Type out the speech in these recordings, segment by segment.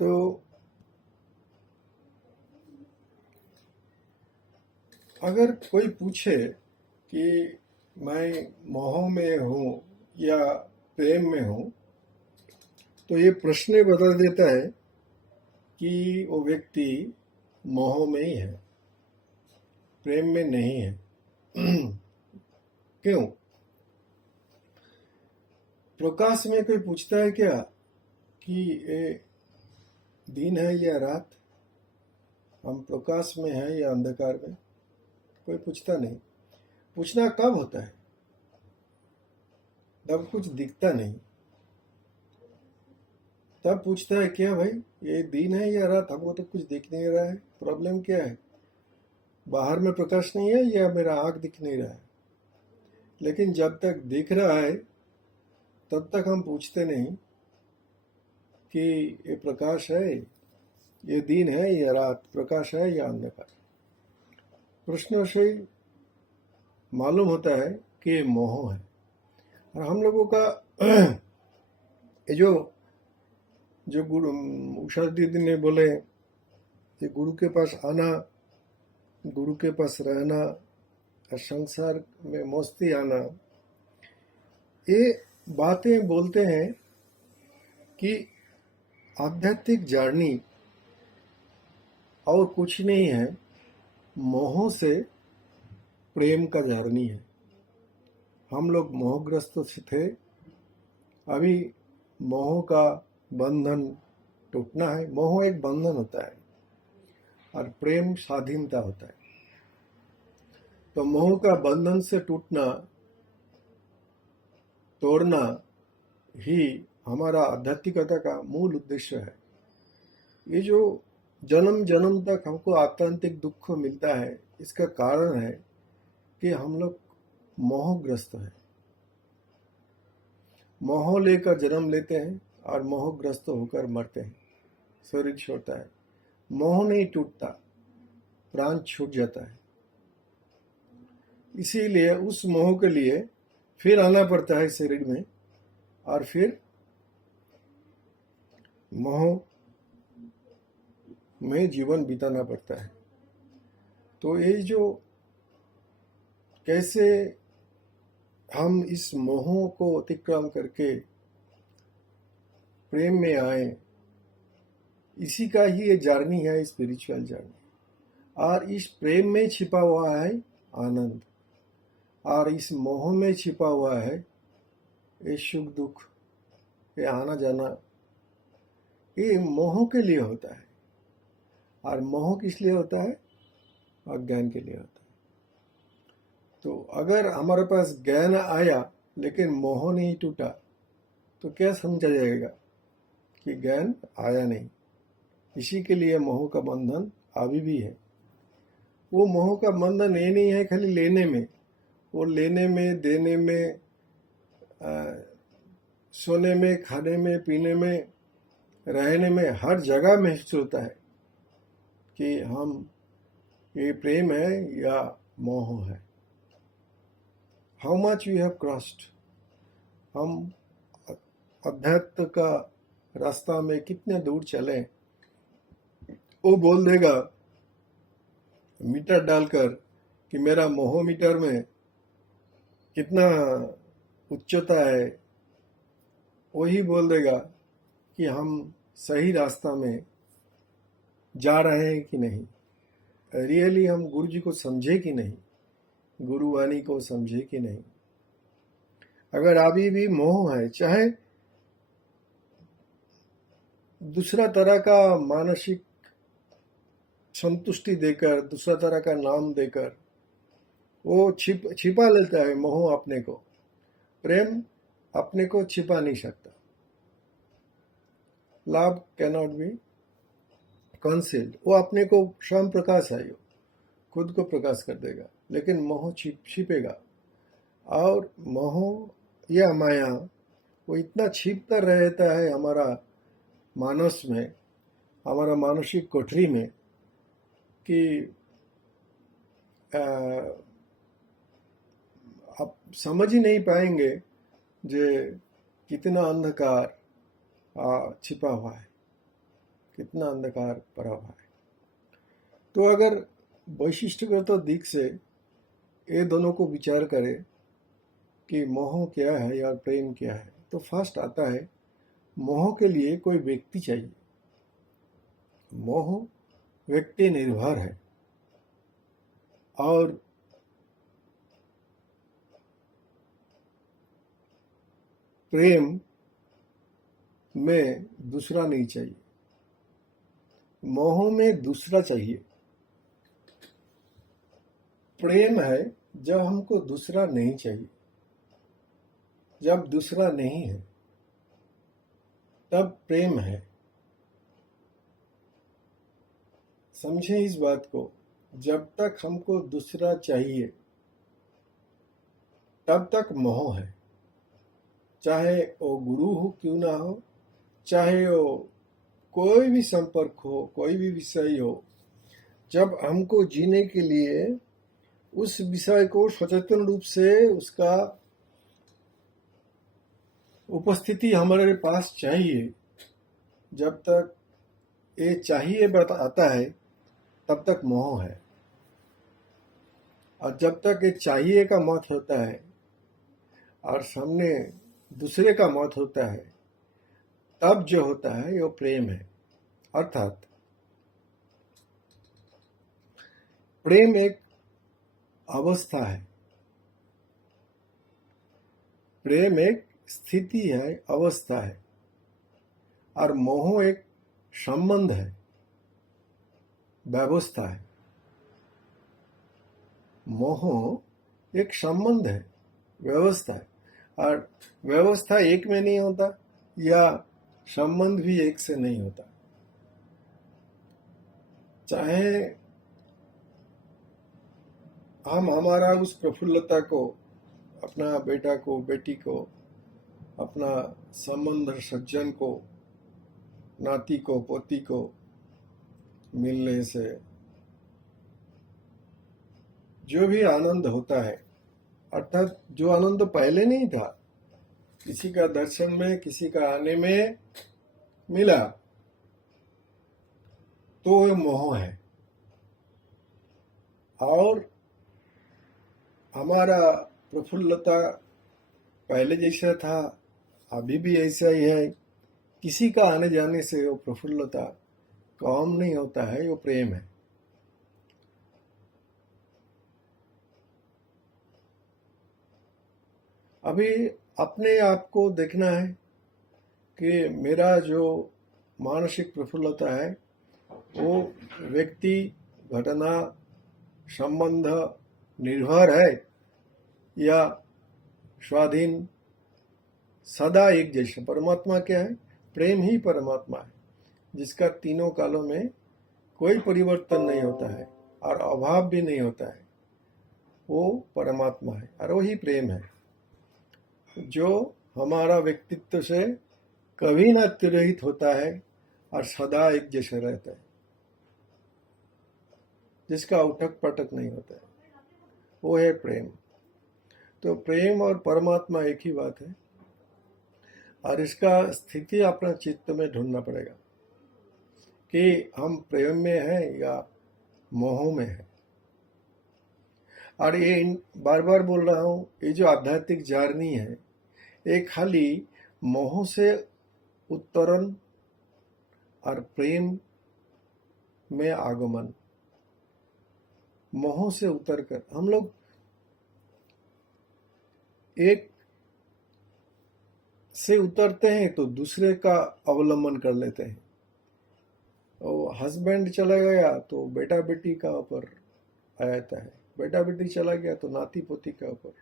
तो अगर कोई पूछे कि मैं मोह में हूँ या प्रेम में हूँ, तो ये प्रश्न बता देता है कि वो व्यक्ति मोह में ही है, प्रेम में नहीं है। क्यों? प्रकाश में कोई पूछता है क्या कि ये दिन है या रात, हम प्रकाश में हैं या अंधकार में? कोई पूछता नहीं। पूछना कब होता है? तब कुछ दिखता नहीं, तब पूछता है क्या भाई ये दिन है या रात, हमको तो कुछ दिख नहीं रहा है, प्रॉब्लम क्या है? बाहर में प्रकाश नहीं है या मेरा आँख दिख नहीं रहा है? लेकिन जब तक दिख रहा है तब तक हम पूछते नहीं कि ये प्रकाश है, ये दिन है या रात, प्रकाश है या अंधकार। प्रश्न से मालूम होता है कि ये मोह है। और हम लोगों का ये जो गुरु उषा दीदी ने बोले कि गुरु के पास आना, गुरु के पास रहना और संसार में मस्ती आना, ये बातें बोलते हैं कि आध्यात्मिक जर्नी और कुछ नहीं है, मोह से प्रेम का जर्नी है। हम लोग मोहग्रस्त थे, अभी मोह का बंधन टूटना है। मोह एक बंधन होता है और प्रेम स्वाधीनता होता है। तो मोह का बंधन से टूटना, तोड़ना ही हमारा आध्यात्मिकता का मूल उद्देश्य है। ये जो जन्म जन्म तक हमको आत्यंतिक दुख मिलता है, इसका कारण है कि हम लोग मोहग्रस्त हैं। मोह लेकर जन्म लेते हैं और मोहग्रस्त होकर मरते हैं, शरीर छोड़ता है। मोह नहीं टूटता, प्राण छूट जाता है। इसीलिए उस मोह के लिए फिर आना पड़ता है शरीर में, और फिर मोह में जीवन बिताना पड़ता है। तो ये जो कैसे हम इस मोह को अतिक्रम करके प्रेम में आए, इसी का ही ये जर्नी है, स्पिरिचुअल जर्नी। और इस प्रेम में छिपा हुआ है आनंद, और इस मोह में छिपा हुआ है ये सुख दुख, ये आना जाना। ये मोह के लिए होता है, और मोह किस लिए होता है? अज्ञान के लिए होता है। तो अगर हमारे पास ज्ञान आया लेकिन मोह नहीं टूटा, तो क्या समझा जाएगा कि ज्ञान आया नहीं। इसी के लिए मोह का बंधन अभी भी है। वो मोह का बंधन ये नहीं है खाली लेने में, वो लेने में, देने में, सोने में, खाने में, पीने में, रहने में, हर जगह महसूस होता है कि हम ये प्रेम है या मोह है। How much we have crossed, हम अध्यात्म का रास्ता में कितने दूर चले, वो बोल देगा मीटर डालकर कि मेरा मोह मीटर में कितना उच्चता है। वही बोल देगा कि हम सही रास्ता में जा रहे हैं कि नहीं, रियली हम गुरु जी को समझे कि नहीं, गुरुवाणी को समझे कि नहीं। अगर अभी भी मोह है, चाहे दूसरा तरह का मानसिक संतुष्टि देकर, दूसरा तरह का नाम देकर, वो छिपा लेता है मोह अपने को। प्रेम अपने को छिपा नहीं सकता। Love cannot be concealed. वो अपने को स्वयं प्रकाश है, खुद को प्रकाश कर देगा, लेकिन मोह छिपेगा। और मोह या माया वो इतना छिप कर रहता है हमारा मानस में, हमारा मानसिक कोठरी में, कि आप समझ ही नहीं पाएंगे जो कितना अंधकार छिपा हुआ है। कितना अंधकार भरा हुआ है। तो अगर वैशिष्टगत दिख से ये दोनों को विचार करें कि मोह क्या है या प्रेम क्या है, तो फर्स्ट आता है मोह के लिए कोई व्यक्ति चाहिए। मोह व्यक्ति निर्भर है और प्रेम में दूसरा नहीं चाहिए, मोह में दूसरा चाहिए। प्रेम है जब हमको दूसरा नहीं चाहिए, जब दूसरा नहीं है तब प्रेम है। समझे इस बात को, जब तक हमको दूसरा चाहिए तब तक मोह है, चाहे वो गुरु हो क्यों ना हो, चाहे वो कोई भी संपर्क हो, कोई भी विषय हो। जब हमको जीने के लिए उस विषय को सचेतन रूप से उसका उपस्थिति हमारे पास चाहिए, जब तक ये चाहिए आता है तब तक मोह है। और जब तक ये चाहिए का मत होता है और सामने दूसरे का मत होता है, तब जो होता है वो प्रेम है। अर्थात प्रेम एक अवस्था है, प्रेम एक स्थिति है, अवस्था है, और मोह एक संबंध है, व्यवस्था है। मोह एक संबंध है, व्यवस्था है, और व्यवस्था एक में नहीं होता या संबंध भी एक से नहीं होता। चाहे हम हमारा उस प्रफुल्लता को, अपना बेटा को, बेटी को, अपना संबंध सज्जन को, नाती को, पोती को मिलने से जो भी आनंद होता है, अर्थात जो आनंद पहले नहीं था, किसी का दर्शन में, किसी का आने में मिला, तो वह मोह है। और हमारा प्रफुल्लता पहले जैसा था, अभी भी ऐसा ही है। किसी का आने जाने से वो प्रफुल्लता कम नहीं होता है, वो प्रेम है। अभी अपने आप को देखना है कि मेरा जो मानसिक प्रफुल्लता है वो व्यक्ति, घटना, संबंध निर्भर है या स्वाधीन, सदा एक जैसा। परमात्मा क्या है? प्रेम ही परमात्मा है, जिसका तीनों कालों में कोई परिवर्तन नहीं होता है और अभाव भी नहीं होता है। वो परमात्मा है और वही प्रेम है, जो हमारा व्यक्तित्व से कभी न तिरोहित होता है और सदा एक जैसा रहता है, जिसका उठक पटक नहीं होता है, वो है प्रेम। तो प्रेम और परमात्मा एक ही बात है, और इसका स्थिति अपना चित्त में ढूंढना पड़ेगा कि हम प्रेम में हैं या मोह में हैं। और ये बार बार बोल रहा हूँ, ये जो आध्यात्मिक जर्नी है, ये खाली मोह से उत्तरण और प्रेम में आगमन, मोह से उतर कर हम लोग एक से उतरते हैं तो दूसरे का अवलंबन कर लेते हैं। और हस्बैंड चला गया तो बेटा बेटी का ऊपर आ जाता है, बेटा बेटी चला गया तो नाती पोती का ऊपर।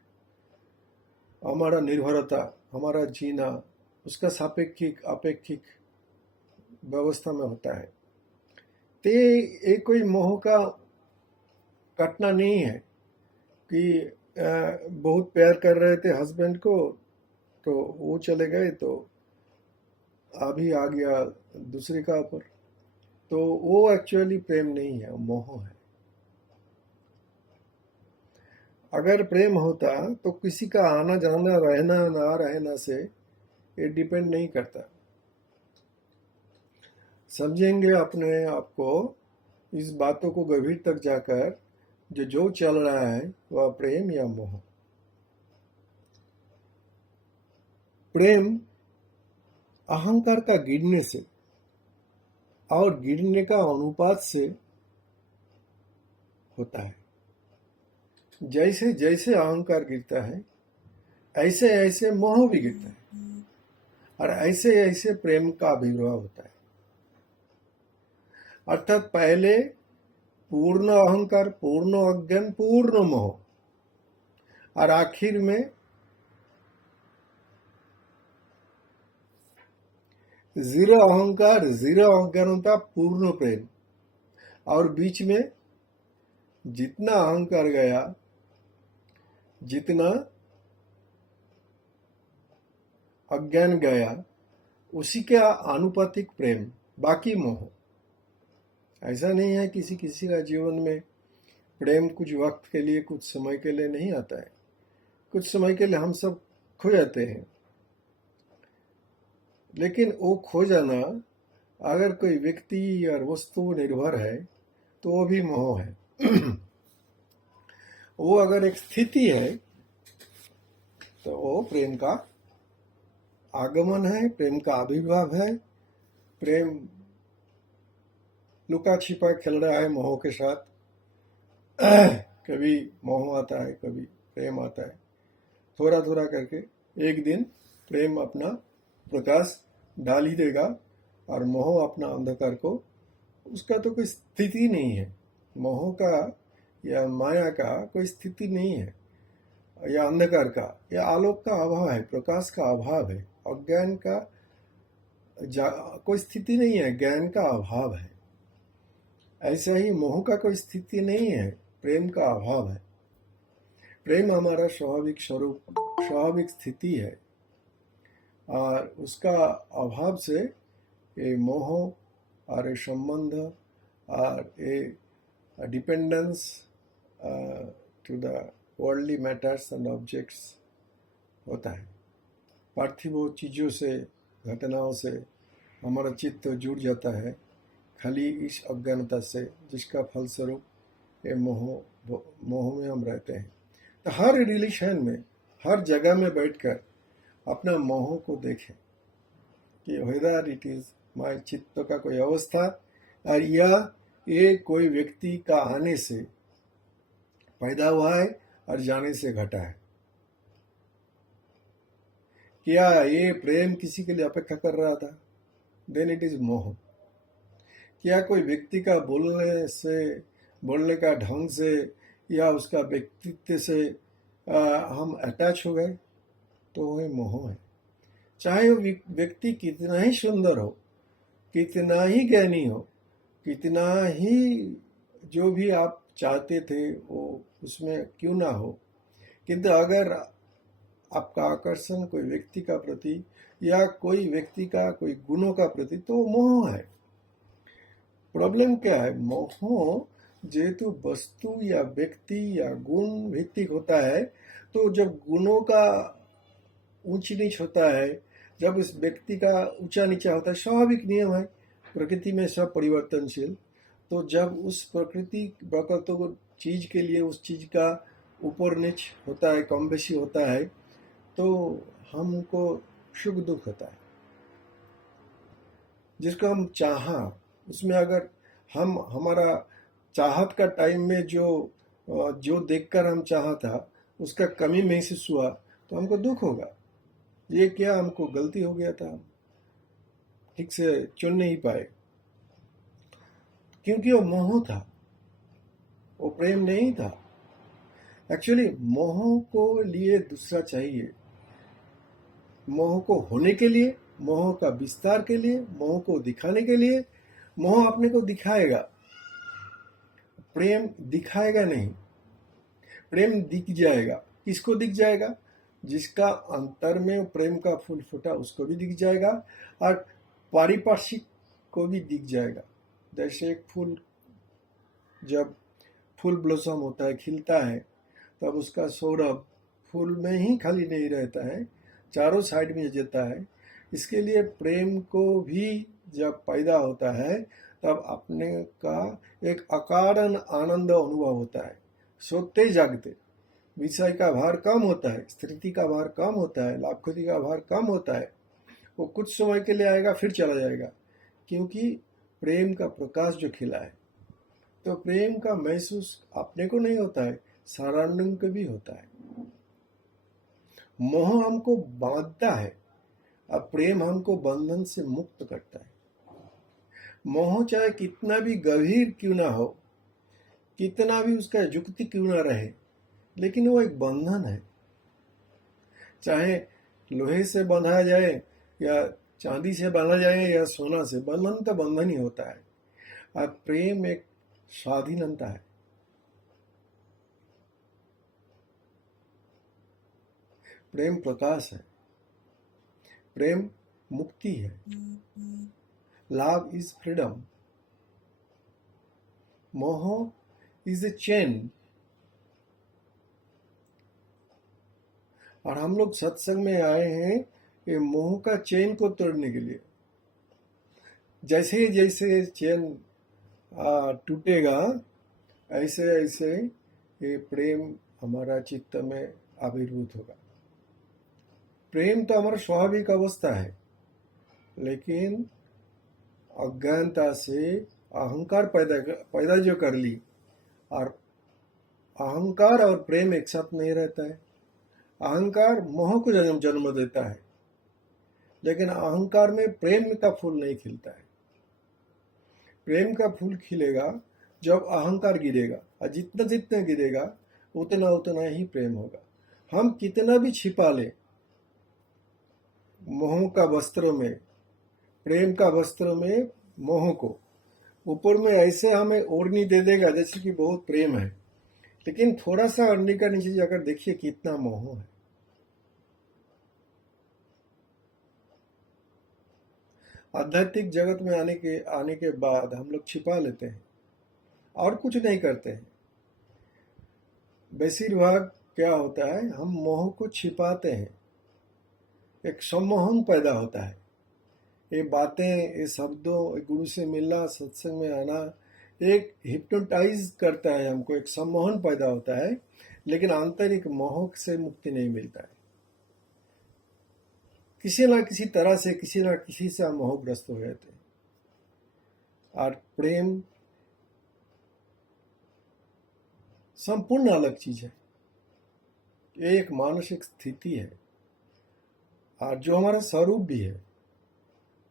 हमारा निर्भरता, हमारा जीना उसका सापेक्षिक अपेक्षिक व्यवस्था में होता है। तो ये कोई मोह का कटना नहीं है कि बहुत प्यार कर रहे थे हस्बैंड को तो वो चले गए तो अभी आ गया दूसरे का ऊपर, तो वो एक्चुअली प्रेम नहीं है, मोह है। अगर प्रेम होता तो किसी का आना जाना, रहना ना रहना से ये डिपेंड नहीं करता। समझेंगे अपने आप को, इस बातों को गंभीर तक जाकर, जो चल रहा है वह प्रेम या मोह। प्रेम अहंकार का गिरने से और गिरने का अनुपात से होता है। जैसे जैसे अहंकार गिरता है, ऐसे ऐसे मोह भी गिरता है, और ऐसे ऐसे प्रेम का आविर्भाव होता है। अर्थात पहले पूर्ण अहंकार, पूर्ण अज्ञान, पूर्ण मोह, और आखिर में जीरो अहंकार, जीरो अज्ञानता, पूर्ण प्रेम। और बीच में जितना अहंकार गया, जितना अज्ञान गया, उसी के आनुपातिक प्रेम, बाकी मोह। ऐसा नहीं है किसी किसी का जीवन में प्रेम कुछ वक्त के लिए, कुछ समय के लिए नहीं आता है। कुछ समय के लिए हम सब खो जाते हैं, लेकिन वो खो जाना अगर कोई व्यक्ति या वस्तु निर्भर है तो वो भी मोह है। वो अगर एक स्थिति है तो वो प्रेम का आगमन है, प्रेम का आविर्भाव है। प्रेम लुका छिपा खेल रहा है मोह के साथ। कभी मोह आता है, कभी प्रेम आता है, थोड़ा थोड़ा करके एक दिन प्रेम अपना प्रकाश डाल ही देगा, और मोह अपना अंधकार को, उसका तो कोई स्थिति नहीं है। मोह का या माया का कोई स्थिति नहीं है, या अंधकार का या आलोक का अभाव है, प्रकाश का अभाव है। अज्ञान का कोई स्थिति नहीं है, ज्ञान का अभाव है। ऐसा ही मोह का कोई स्थिति नहीं है, प्रेम का अभाव है। प्रेम हमारा स्वाभाविक स्वरूप, स्वाभाविक स्थिति है, और उसका अभाव से ये मोह और ये संबंध और ये dependence to the worldly matters and objects होता है। पार्थिव चीज़ों से, घटनाओं से हमारा चित्त जुड़ जाता है, खाली इस अज्ञानता से, जिसका फलस्वरूप ये मोह में हम रहते हैं। तो हर रिलेशन में, हर जगह में बैठकर अपना मोह को देखें कि वेदर इट इज माय चित्त का कोई अवस्था, और यह ये कोई व्यक्ति का आने से पैदा हुआ है और जाने से घटा है। क्या ये प्रेम किसी के लिए अपेक्षा कर रहा था? देन इट इज मोह। क्या कोई व्यक्ति का बोलने का ढंग से या उसका व्यक्तित्व से हम अटैच हो गए, तो वह मोह है। चाहे वो व्यक्ति कितना ही सुंदर हो, कितना ही ज्ञानी हो, कितना ही जो भी आप चाहते थे वो उसमें क्यों ना हो, किंतु अगर आपका आकर्षण कोई व्यक्ति का प्रति या कोई व्यक्ति का कोई गुणों का प्रति, तो वो मोह है। प्रॉब्लम क्या है? मोह जेहेतु वस्तु या व्यक्ति या गुण भित्तिक होता है, तो जब गुणों का ऊंच नीच होता है, जब उस व्यक्ति का ऊंचा नीचा होता है, स्वाभाविक नियम है, प्रकृति में सब परिवर्तनशील। तो जब उस प्रकृति चीज के लिए उस चीज का ऊपर नीच होता है, कम बेशी होता है, तो हमको सुख दुख होता है। जिसको हम चाहा, उसमें अगर हम हमारा चाहत का टाइम में जो देखकर हम चाहा था उसका कमी महसूस हुआ, तो हमको दुख होगा। ये क्या, हमको गलती हो गया था, हम ठीक से चुन नहीं पाए, क्योंकि वो मोह था, वो प्रेम नहीं था। एक्चुअली मोह को लिए दूसरा चाहिए। मोह को होने के लिए, मोह का विस्तार के लिए, मोह को दिखाने के लिए, मोह अपने को दिखाएगा, प्रेम दिखाएगा नहीं। प्रेम दिख जाएगा। किसको दिख जाएगा? जिसका अंतर में प्रेम का फूल फूटा, उसको भी दिख जाएगा, और पारिपार्श्विक को भी दिख जाएगा। जैसे एक फूल जब फूल ब्लॉसम होता है, खिलता है, तब उसका सौरभ फूल में ही खाली नहीं रहता है, चारों साइड में जाता है। इसके लिए प्रेम को भी जब पैदा होता है तब अपने का एक अकारण आनंद अनुभव होता है। सोते जागते विषय का भार कम होता है, स्थिति का भार कम होता है, लाभ क्षति का भार कम होता है। वो कुछ समय के लिए आएगा फिर चला जाएगा, क्योंकि प्रेम का प्रकाश जो खिला है। तो प्रेम का महसूस अपने को नहीं होता है, सराउंडिंग को भी होता है। मोह हमको बांधता है और प्रेम हमको बंधन से मुक्त करता है। मोह चाहे कितना भी गंभीर क्यों ना हो, कितना भी उसका युक्ति क्यों ना रहे, लेकिन वो एक बंधन है। चाहे लोहे से बांधा जाए या चांदी से बांधा जाए या सोना से, बंधन तो बंधन ही होता है। और प्रेम एक स्वाधीनता है। प्रेम प्रकाश है, प्रेम मुक्ति है। लव इज फ्रीडम, मोह इज ए चेन। और हम लोग सत्संग में आए हैं ये मोह का चेन को तोड़ने के लिए। जैसे जैसे चेन टूटेगा, ऐसे ऐसे ये प्रेम हमारा चित्त में आविर्भूत होगा। प्रेम तो हमारा स्वाभाविक अवस्था है, लेकिन अज्ञानता से अहंकार पैदा जो कर ली, और अहंकार और प्रेम एक साथ नहीं रहता है। अहंकार मोह को जन्म देता है, लेकिन अहंकार में प्रेम का फूल नहीं खिलता है। प्रेम का फूल खिलेगा जब अहंकार गिरेगा, और जितना जितना गिरेगा उतना उतना ही प्रेम होगा। हम कितना भी छिपा ले मोह का वस्त्र में, प्रेम का वस्त्र में मोह को, ऊपर में ऐसे हमें ओढ़नी दे देगा जैसे कि बहुत प्रेम है, लेकिन थोड़ा सा ओढ़नी का नीचे जाकर देखिए कितना मोह है। आध्यात्मिक जगत में आने के बाद हम लोग छिपा लेते हैं और कुछ नहीं करते हैं। बेशिरभाग क्या होता है, हम मोह को छिपाते हैं। एक सम्मोहन पैदा होता है। ये बातें, ये शब्दों, गुरु से मिलना, सत्संग में आना एक हिप्नोटाइज करता है हमको, एक सम्मोहन पैदा होता है, लेकिन आंतरिक मोह से मुक्ति नहीं मिलता है। किसी ना किसी तरह से, किसी ना किसी से हम मोहग्रस्त हो जाते हैं। और प्रेम संपूर्ण अलग चीज है, एक मानसिक स्थिति है, और जो हमारा स्वरूप भी है।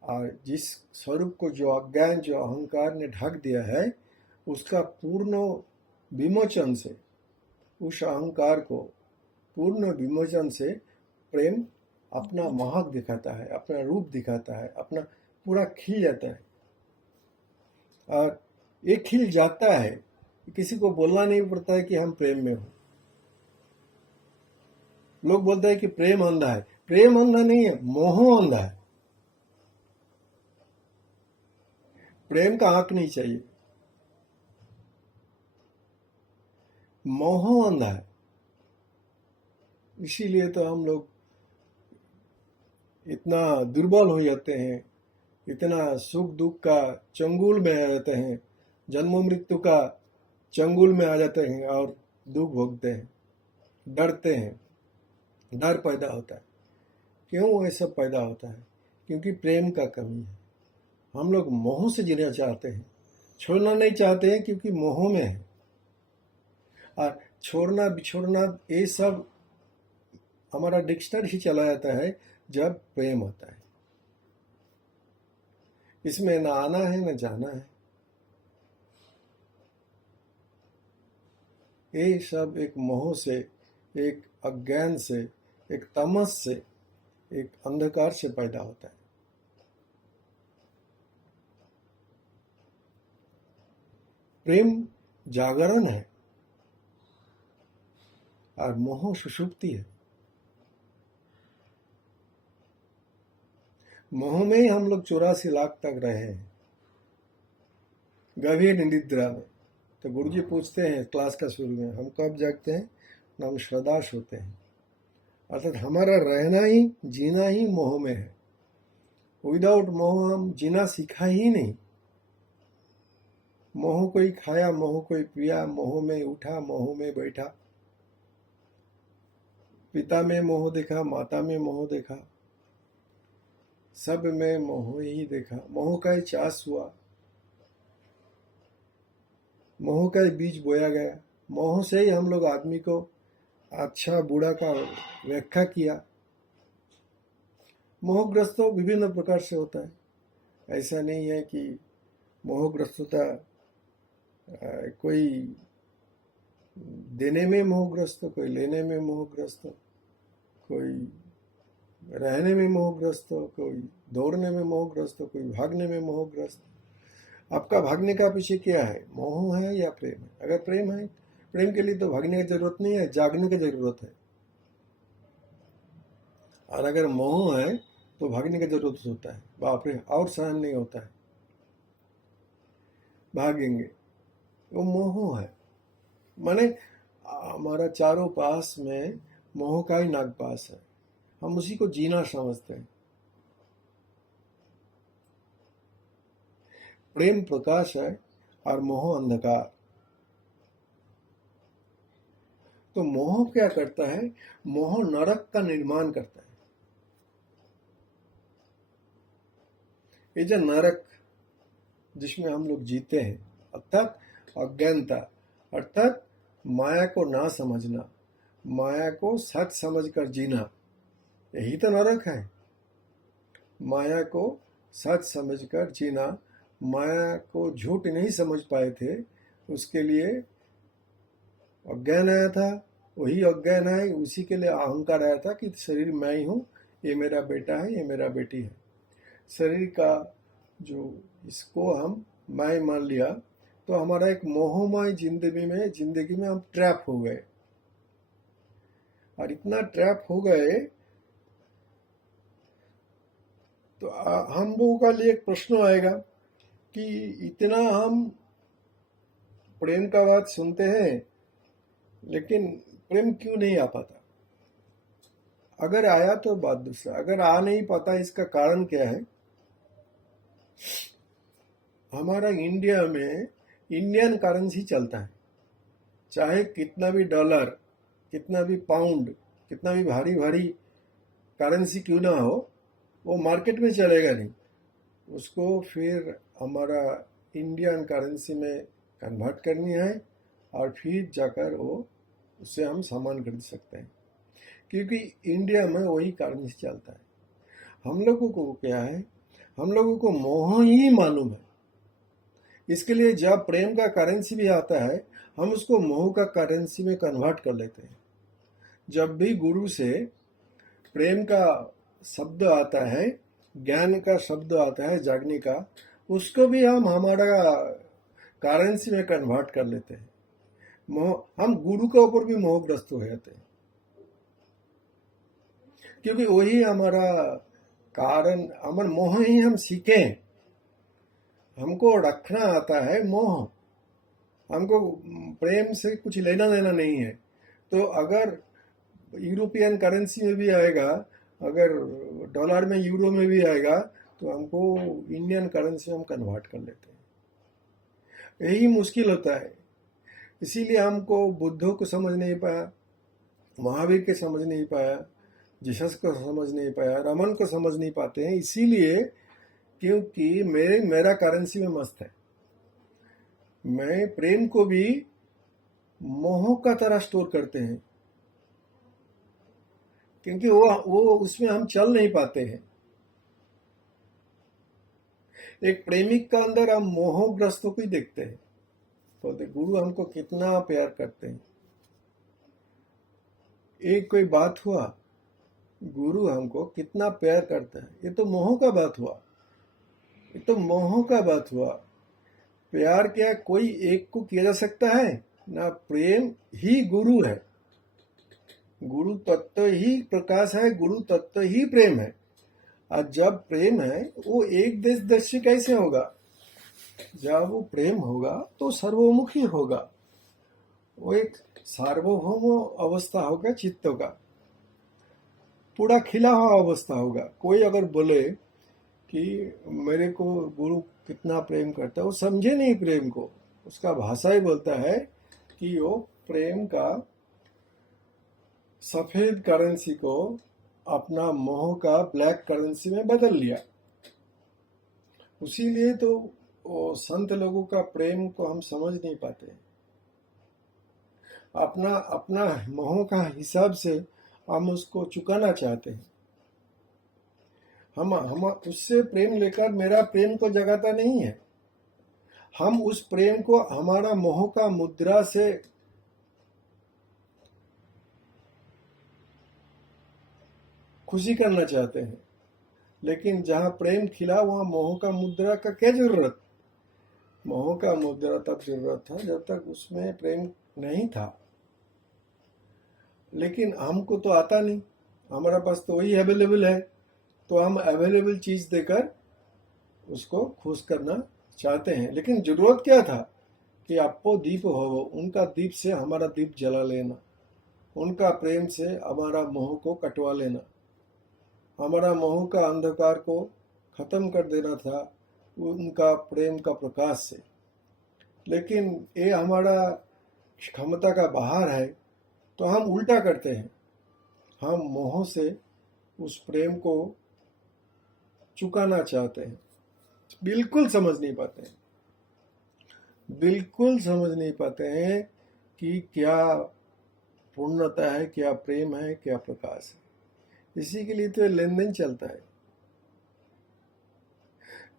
और जिस स्वरूप को जो अज्ञान, जो अहंकार ने ढक दिया है, उसका पूर्ण विमोचन से, उस अहंकार को पूर्ण विमोचन से प्रेम अपना महक दिखाता है, अपना रूप दिखाता है, अपना पूरा खिल जाता है। और ये खिल जाता है, किसी को बोलना नहीं पड़ता है कि हम प्रेम में हो। लोग बोलते हैं कि प्रेम अंधा है। प्रेम अंधा नहीं है, मोह अंधा है। प्रेम का आंख नहीं चाहिए, मोह अंधा है। इसीलिए तो हम लोग इतना दुर्बल हो जाते हैं, इतना सुख दुख का चंगुल में आ जाते हैं, जन्म मृत्यु का चंगुल में आ जाते हैं और दुख भोगते हैं, डरते हैं, डर पैदा होता है। क्यों ये सब पैदा होता है? क्योंकि प्रेम का कमी है। हम लोग मोह से जीना चाहते हैं, छोड़ना नहीं चाहते हैं क्योंकि मोह में है। और छोड़ना बिछोड़ना ये सब हमारा डिक्शनरी ही चला जाता है जब प्रेम होता है। इसमें ना आना है ना जाना है। ये सब एक मोह से, एक अज्ञान से, एक तमस से, एक अंधकार से पैदा होता है। प्रेम जागरण है और मोह सुषुप्ति है। मोह में ही हम लोग 84 लाख तक रहे हैं, गंभीर निद्रा में। तो गुरुजी पूछते हैं क्लास का शुरू में, हम कब जागते हैं? ना हम श्रद्धाश होते हैं। अर्थात हमारा रहना ही, जीना ही मोह में है। विदाउट मोह हम जीना सीखा ही नहीं। मोह कोई खाया, मोह कोई पिया, मोह में उठा, मोह में बैठा, पिता में मोह देखा, माता में मोह देखा, सब में मोह ही देखा। मोह का ही चास हुआ, मोह का ही बीज बोया गया। मोह से ही हम लोग आदमी को अच्छा बुरा का व्याख्या किया। मोहग्रस्त तो विभिन्न प्रकार से होता है। ऐसा नहीं है कि मोहग्रस्तता कोई देने में मोहग्रस्त, कोई लेने में मोहग्रस्त, कोई रहने में मोहग्रस्त, कोई दौड़ने में मोहग्रस्त, कोई भागने में मोहग्रस्त। आपका भागने का पीछे क्या है? मोह है या प्रेम है? अगर प्रेम है, प्रेम के लिए तो भागने की जरूरत नहीं है, जागने की जरूरत है। और अगर मोह है तो भागने की जरूरत होता है। बाप रे, और सहन नहीं होता है, भागेंगे। वो मोह है। माने हमारा चारों पास में मोह का ही नागपास है, हम उसी को जीना समझते हैं। प्रेम प्रकाश है और मोह अंधकार। तो मोह क्या करता है? मोह नरक का निर्माण करता है। ये जो नरक जिसमें हम लोग जीते हैं, अर्थात अज्ञानता, अर्थात माया को ना समझना, माया को सच समझकर जीना, यही तो नरक है। माया को सच समझकर जीना, माया को झूठ नहीं समझ पाए थे, उसके लिए अज्ञान आया था। वही अज्ञान है, उसी के लिए अहंकार आया था कि शरीर मैं ही हूँ, ये मेरा बेटा है, ये मेरा बेटी है। शरीर का जो इसको हम मैं मान लिया, तो हमारा एक मोहमय जिंदगी में हम ट्रैप हो गए। और इतना ट्रैप हो गए तो हम लोगों का लिए एक प्रश्न आएगा कि इतना हम प्रेम का बात सुनते हैं, लेकिन प्रेम क्यों नहीं आ पाता? अगर आया तो बात दूसरा, अगर आ नहीं पाता इसका कारण क्या है? हमारा इंडिया में इंडियन करेंसी चलता है। चाहे कितना भी डॉलर, कितना भी पाउंड, कितना भी भारी भारी करेंसी क्यों ना हो, वो मार्केट में चलेगा नहीं। उसको फिर हमारा इंडियन करेंसी में कन्वर्ट करनी है और फिर जाकर वो उससे हम सामान खरीद सकते हैं, क्योंकि इंडिया में वही करेंसी चलता है। हम लोगों को क्या है? हम लोगों को मोह ही मालूम है। इसके लिए जब प्रेम का करेंसी भी आता है, हम उसको मोह का करेंसी में कन्वर्ट कर लेते हैं। जब भी गुरु से प्रेम का शब्द आता है, ज्ञान का शब्द आता है, जागने का, उसको भी हम हमारा करेंसी में कन्वर्ट कर लेते हैं। मोह, हम गुरु के ऊपर भी मोहग्रस्त हो जाते हैं, क्योंकि वही हमारा कारण, हमारा मोह ही हम सीखें। हमको रखना आता है मोह, हमको प्रेम से कुछ लेना देना नहीं है। तो अगर यूरोपियन करेंसी में भी आएगा, अगर डॉलर में, यूरो में भी आएगा, तो हमको इंडियन करेंसी हम कन्वर्ट कर लेते हैं। यही मुश्किल होता है। इसीलिए हमको बुद्धों को समझ नहीं पाया, महावीर के समझ नहीं पाया, जीसस को समझ नहीं पाया, रमन को समझ नहीं पाते हैं। इसीलिए क्योंकि मेरा करेंसी में मस्त है। मैं प्रेम को भी मोह का तरह स्टोर करते हैं, क्योंकि वो उसमें हम चल नहीं पाते हैं। एक प्रेमिक का अंदर हम मोहग्रस्तों को ही देखते हैं। तो गुरु हमको कितना प्यार करते हैं। एक कोई बात हुआ, गुरु हमको कितना प्यार करता है, ये तो मोह का बात हुआ, ये तो मोह का बात हुआ। प्यार क्या कोई एक को किया जा सकता है ना? प्रेम ही गुरु है, गुरु तत्व ही प्रकाश है, गुरु तत्व ही प्रेम है। और जब प्रेम है, वो एक दृश्य कैसे होगा? जब वो प्रेम होगा तो सर्वमुखी होगा, वो एक सार्वभौम अवस्था होगा, चित्त का पूरा खिला हुआ अवस्था होगा। कोई अगर बोले कि मेरे को गुरु कितना प्रेम करता है, वो समझे नहीं प्रेम को। उसका भाषा ही बोलता है कि वो प्रेम का सफेद करेंसी को अपना मोह का ब्लैक करेंसी में बदल लिया। उसीलिए तो वो संत लोगों का प्रेम को हम समझ नहीं पाते। अपना अपना मोह का हिसाब से हम उसको चुकाना चाहते हैं। हम उससे प्रेम लेकर मेरा प्रेम को जगाता नहीं है। हम उस प्रेम को हमारा मोह का मुद्रा से खुशी करना चाहते हैं। लेकिन जहां प्रेम खिला वहां मोह का मुद्रा का क्या जरूरत। मोह का मुद्रा तब जरूरत था जब तक उसमें प्रेम नहीं था। लेकिन हमको तो आता नहीं, हमारा पास तो वही अवेलेबल है, तो हम अवेलेबल चीज देकर उसको खुश करना चाहते हैं। लेकिन जरूरत क्या था कि आपको दीप हो, उनका दीप से हमारा दीप जला लेना, उनका प्रेम से हमारा मोह को कटवा लेना, हमारा मोह का अंधकार को खत्म कर देना था उनका प्रेम का प्रकाश से। लेकिन ये हमारा क्षमता का बाहर है, तो हम उल्टा करते हैं। हम मोह से उस प्रेम को चुकाना चाहते हैं। बिल्कुल समझ नहीं पाते हैं, बिल्कुल समझ नहीं पाते हैं कि क्या पूर्णता है, क्या प्रेम है, क्या प्रकाश है। इसी के लिए तो लेन देन चलता है।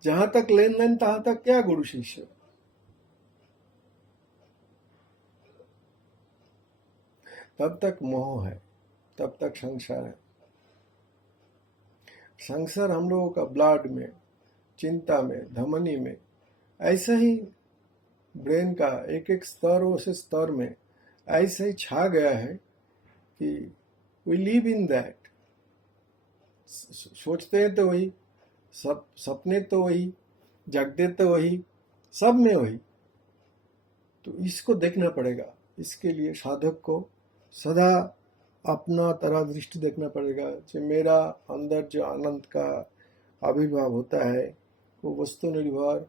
जहां तक लेन देन तहां तक क्या गुरु शिष्य। तब तक मोह है, तब तक संसार है। संसार हम लोगों का ब्लड में, चिंता में, धमनी में, ऐसा ही ब्रेन का एक एक स्तर से स्तर में ऐसे ही छा गया है कि वी लिव इन दैट। सोचते हैं तो वही, सब सपने तो वही, जगते तो वही, सब में वही। तो इसको देखना पड़ेगा। इसके लिए साधक को सदा अपना तरह दृष्टि देखना पड़ेगा। जो मेरा अंदर जो आनंद का आविर्भाव होता है वो वस्तु निर्भर,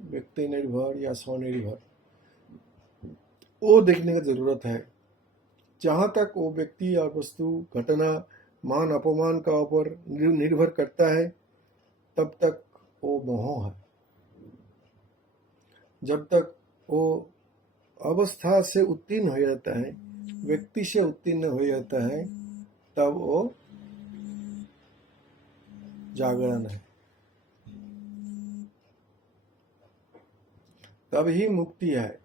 व्यक्ति निर्भर या स्वनिर्भर, वो देखने की जरूरत है। जहां तक वो व्यक्ति या वस्तु, घटना, मान अपमान का ऊपर निर्भर करता है तब तक वो मोह है। जब तक वो अवस्था से उत्तीर्ण हो जाता है, व्यक्ति से उत्तीर्ण हो जाता है, तब वो जागरण है, तब ही मुक्ति है।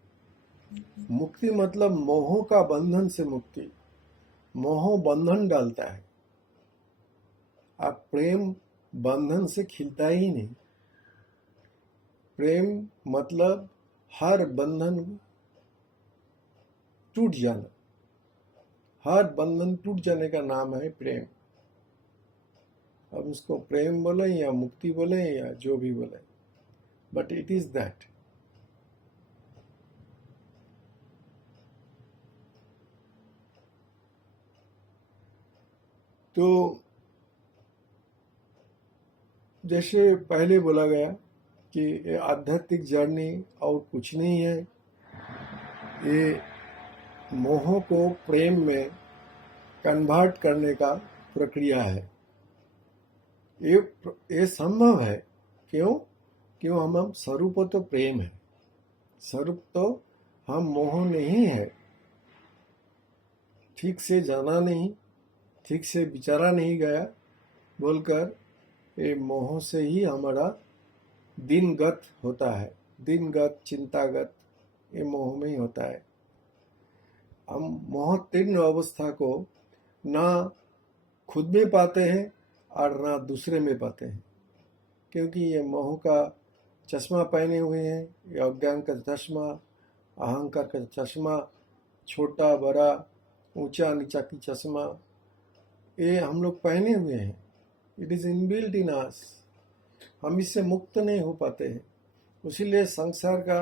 मुक्ति मतलब मोह का बंधन से मुक्ति। मोह बंधन डालता है, अब प्रेम बंधन से खिलता ही नहीं। प्रेम मतलब हर बंधन टूट जाना, हर बंधन टूट जाने का नाम है प्रेम। अब उसको प्रेम बोले या मुक्ति बोले या जो भी बोले, बट इट इज दैट। तो जैसे पहले बोला गया कि आध्यात्मिक जर्नी और कुछ नहीं है, ये मोह को प्रेम में कन्वर्ट करने का प्रक्रिया है। ये संभव है। क्यों? क्यों? हम स्वरूप तो प्रेम है, स्वरूप तो हम मोह नहीं है। ठीक से जाना नहीं, ठीक से विचारा नहीं गया बोलकर ये मोह से ही हमारा दिनगत होता है। दिनगत, चिंतागत, ये मोह में ही होता है। हम मोहतीर्ण अवस्था को ना खुद में पाते हैं और ना दूसरे में पाते हैं, क्योंकि ये मोह का चश्मा पहने हुए हैं। ये अज्ञान का चश्मा, अहंकार का चश्मा, छोटा बड़ा, ऊंचा नीचा की चश्मा, ये हम लोग पहने हुए हैं। इट इज इनबिल्ट इन अस। हम इससे मुक्त नहीं हो पाते हैं। इसीलिए संसार का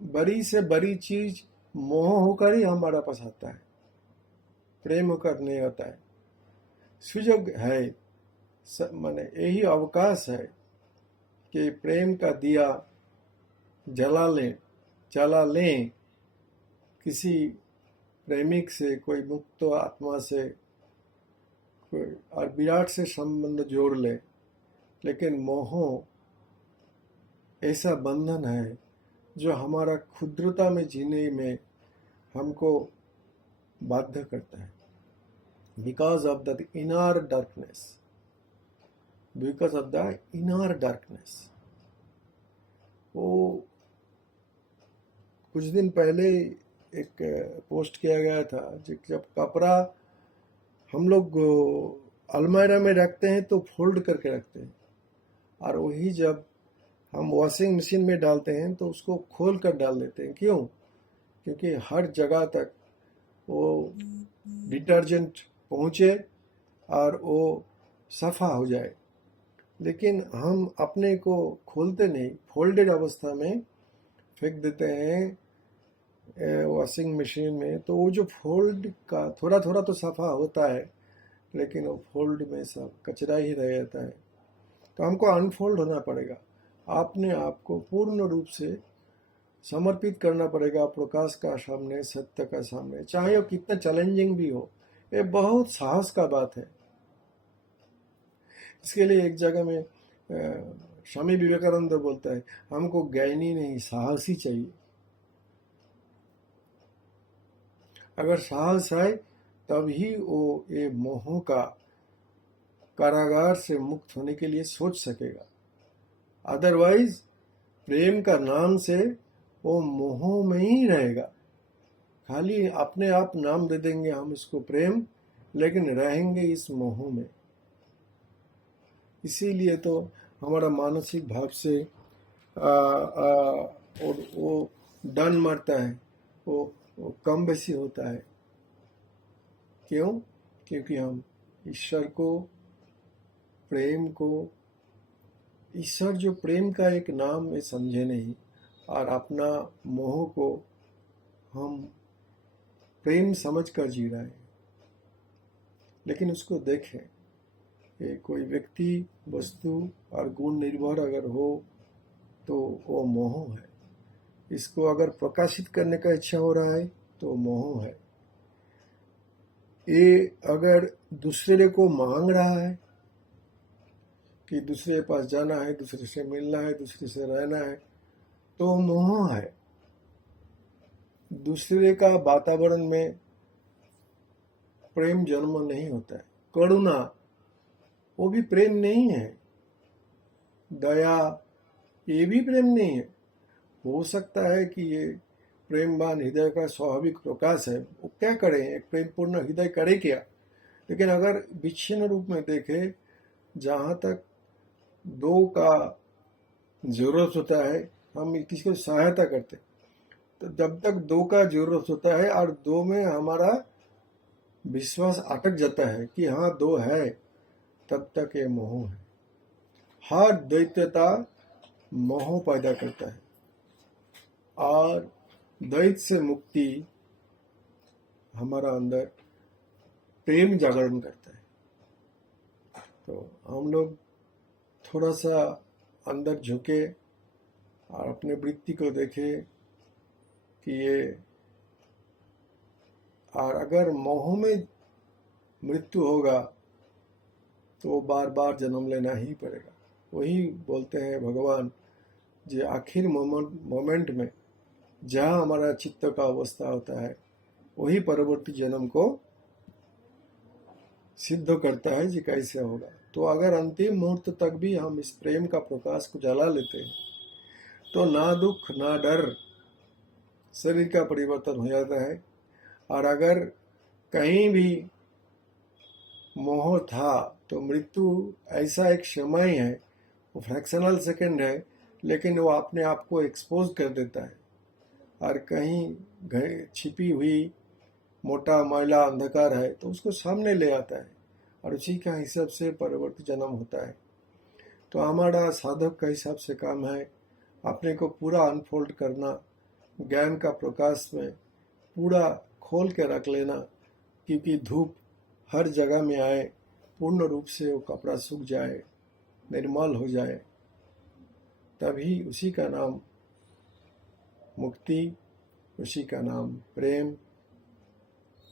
बड़ी से बड़ी चीज मोह होकर ही हमारा पास आता है, प्रेम होकर नहीं होता है। सुजग है माने यही अवकाश है कि प्रेम का दिया जला लें, किसी प्रेमिक से, कोई मुक्त आत्मा से, कोई और विराट से संबंध जोड़ ले। लेकिन मोह ऐसा बंधन है जो हमारा क्षुद्रता में जीने में हमको बाध्य करता है, because of the inner darkness, because of the inner darkness. वो कुछ दिन पहले एक पोस्ट किया गया था, जब कपड़ा हम लोग अलमारी में रखते हैं तो फोल्ड करके रखते हैं, और वही जब हम वॉशिंग मशीन में डालते हैं तो उसको खोल कर डाल देते हैं। क्यों? क्योंकि हर जगह तक वो डिटर्जेंट पहुँचे और वो सफ़ा हो जाए। लेकिन हम अपने को खोलते नहीं, फोल्डेड अवस्था में फेंक देते हैं वॉशिंग मशीन में। तो वो जो फोल्ड का थोड़ा थोड़ा तो सफ़ा होता है, लेकिन वो फोल्ड में सब कचरा ही रह जाता है। तो हमको अनफोल्ड होना पड़ेगा, अपने आप को पूर्ण रूप से समर्पित करना पड़ेगा प्रकाश का सामने, सत्य का सामने, चाहे वो कितना चैलेंजिंग भी हो। ये बहुत साहस का बात है। इसके लिए एक जगह में स्वामी विवेकानंद बोलता है, हमको ज्ञानी नहीं साहसी चाहिए। अगर साहस है तभी वो ये मोह का कारागार से मुक्त होने के लिए सोच सकेगा। अदरवाइज प्रेम का नाम से वो मोह में ही रहेगा। खाली अपने आप नाम दे देंगे हम इसको प्रेम, लेकिन रहेंगे इस मोह में। इसीलिए तो हमारा मानसिक भाव से और वो डन मरता है, वो कम बेसी होता है। क्यों? क्योंकि हम ईश्वर को, प्रेम को, ईश्वर जो प्रेम का एक नाम में समझे नहीं, और अपना मोह को हम प्रेम समझकर जी रहे हैं। लेकिन उसको देखें, ये कोई व्यक्ति, वस्तु और गुण निर्भर अगर हो तो वो मोह है। इसको अगर प्रकाशित करने का इच्छा हो रहा है तो मोह है। ये अगर दूसरे को मांग रहा है कि दूसरे के पास जाना है, दूसरे से मिलना है, दूसरे से रहना है, तो मोह है। दूसरे का वातावरण में प्रेम जन्म नहीं होता है। करुणा, वो भी प्रेम नहीं है। दया, ये भी प्रेम नहीं है। हो सकता है कि ये प्रेमवान हृदय का स्वाभाविक प्रकाश है, वो क्या करें, एक प्रेम पूर्ण हृदय करे क्या। लेकिन अगर विच्छिन्न रूप में देखें, जहाँ तक दो का जरूरत होता है, हम किसी को सहायता करते, तो जब तक दो का जरूरत होता है और दो में हमारा विश्वास अटक जाता है कि हाँ दो है, तब तक ये मोह है। हर द्वैतता मोह पैदा करता है, और द्वैत से मुक्ति हमारा अंदर प्रेम जागरण करता है। तो हम लोग थोड़ा सा अंदर झुके और अपने वृत्ति को देखें कि ये, और अगर मोह में मृत्यु होगा तो बार बार जन्म लेना ही पड़ेगा। वही बोलते हैं भगवान, जो आखिर मोमेंट में जहाँ हमारा चित्त का अवस्था होता है, वही परवर्ती जन्म को सिद्ध करता है जी कैसे होगा। तो अगर अंतिम मुहूर्त तक भी हम इस प्रेम का प्रकाश को जला लेते हैं तो ना दुख ना डर, शरीर का परिवर्तन हो जाता है। और अगर कहीं भी मोह था तो मृत्यु ऐसा एक समय है, वो फ्रैक्शनल सेकंड है, लेकिन वो अपने आप को एक्सपोज कर देता है। और कहीं छिपी हुई मोटा मैला अंधकार है तो उसको सामने ले आता है, और उसी का हिसाब से परवर्ती जन्म होता है। तो हमारा साधक का हिसाब से काम है अपने को पूरा अनफोल्ड करना, ज्ञान का प्रकाश में पूरा खोल के रख लेना, क्योंकि धूप हर जगह में आए पूर्ण रूप से वो कपड़ा सूख जाए, निर्मल हो जाए, तभी उसी का नाम मुक्ति, उसी का नाम प्रेम,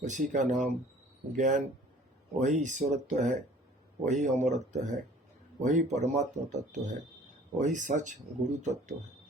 उसी का नाम ज्ञान, वही ईश्वरत्व है, वही अमरत्व है, वही परमात्मा तत्व है, वही सच गुरु तत्व है।